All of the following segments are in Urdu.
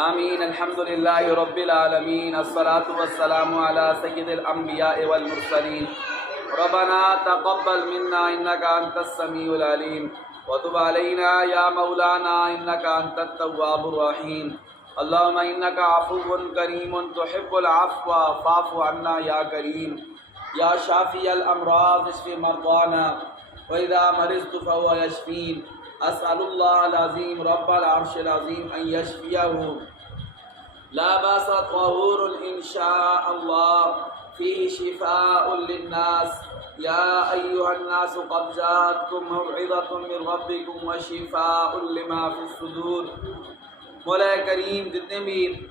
آمین۔ الحمد للہ رب العالمین، الصلاة والسلام علی سید الانبیاء والمرسلین۔ ربنا تقبل منا انک انت السمیع العلیم وتب علینا یا مولانا انک انت التواب الرحیم۔ اللہم انک عفو کریم تحب العفو فاعف عنا یا کریم۔ یا شافی الامراض اشف مرضانا واذا مرضت فهو یشفین۔ اسأل اللہ العظیم رب العرش العظیم ان یشفیہ لا باس طہور ان شاء اللہ فیہ شفاء للناس۔ یا ایہا الناس قد جاءتکم موعظۃ من ربکم وشفاء لما فی الصدور۔ مولا کریم، جتنے بھی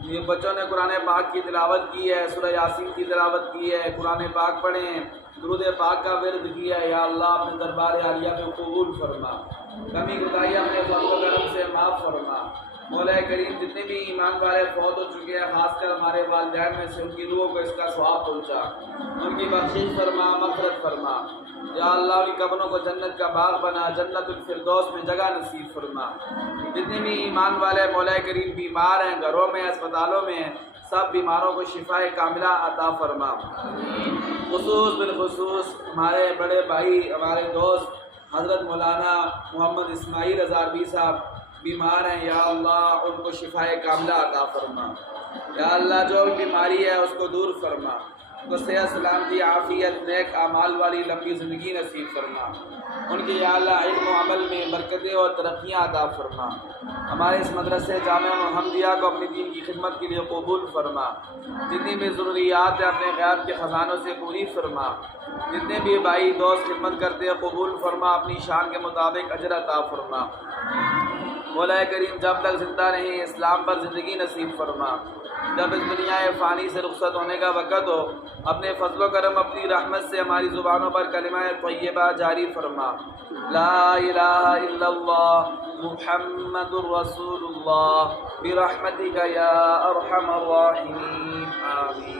یہ بچوں نے قرآن پاک کی تلاوت کی ہے، سورہ یاسین کی تلاوت کی ہے، قرآن پاک پڑھے ہیں، درود پاک کا ورد کیا ہے، یا اللہ اپنے دربار عالیہ میں قبول فرما، کمی کوتاہی اپنے فضل و کرم سے معاف فرما۔ مولا کریم، جتنے بھی ایمان والے فوت ہو چکے ہیں، خاص کر ہمارے والدین میں سے، ان کی روحوں کو اس کا ثواب پہنچا، ان کی بخشش فرما، مغفرت فرما۔ یا اللہ ان کی قبروں کو جنت کا باغ بنا، جنت الفردوس میں جگہ نصیب فرما۔ جتنے بھی ایمان والے مولا کریم بیمار ہیں، گھروں میں، اسپتالوں میں ہیں، سب بیماروں کو شفاء کاملہ عطا فرما۔ خصوص بالخصوص ہمارے بڑے بھائی، ہمارے دوست حضرت مولانا محمد اسماعیل ازاربی صاحب بیمار ہیں، یا اللہ ان کو شفاء کاملہ عطا فرما۔ یا اللہ جو بھی بیماری ہے اس کو دور فرما، ان کو صحت سلامتی عافیت نیک اعمال والی لمبی زندگی نصیب فرما، ان کے یا اللہ علم و عمل میں برکتیں اور ترقیاں عطا فرما۔ ہمارے اس مدرسے جامعہ محمدیہ کو اپنی دین کی خدمت کے لیے قبول فرما، جتنی بھی ضروریات ہیں اپنے خیال کے خزانوں سے پوری فرما، جتنے بھی بھائی دوست خدمت کرتے ہیں قبول فرما، اپنی شان کے مطابق اجر عطا فرما۔ مولا کریم، جب تک زندہ رہیں اسلام پر زندگی نصیب فرما، جب اس دنیا فانی سے رخصت ہونے کا وقت ہو، اپنے فضل و کرم اپنی رحمت سے ہماری زبانوں پر کلمہ طیبہ جاری فرما، لا الہ الا اللہ محمد رسول اللہ برحمتک یا ارحم الراحمین، آمین۔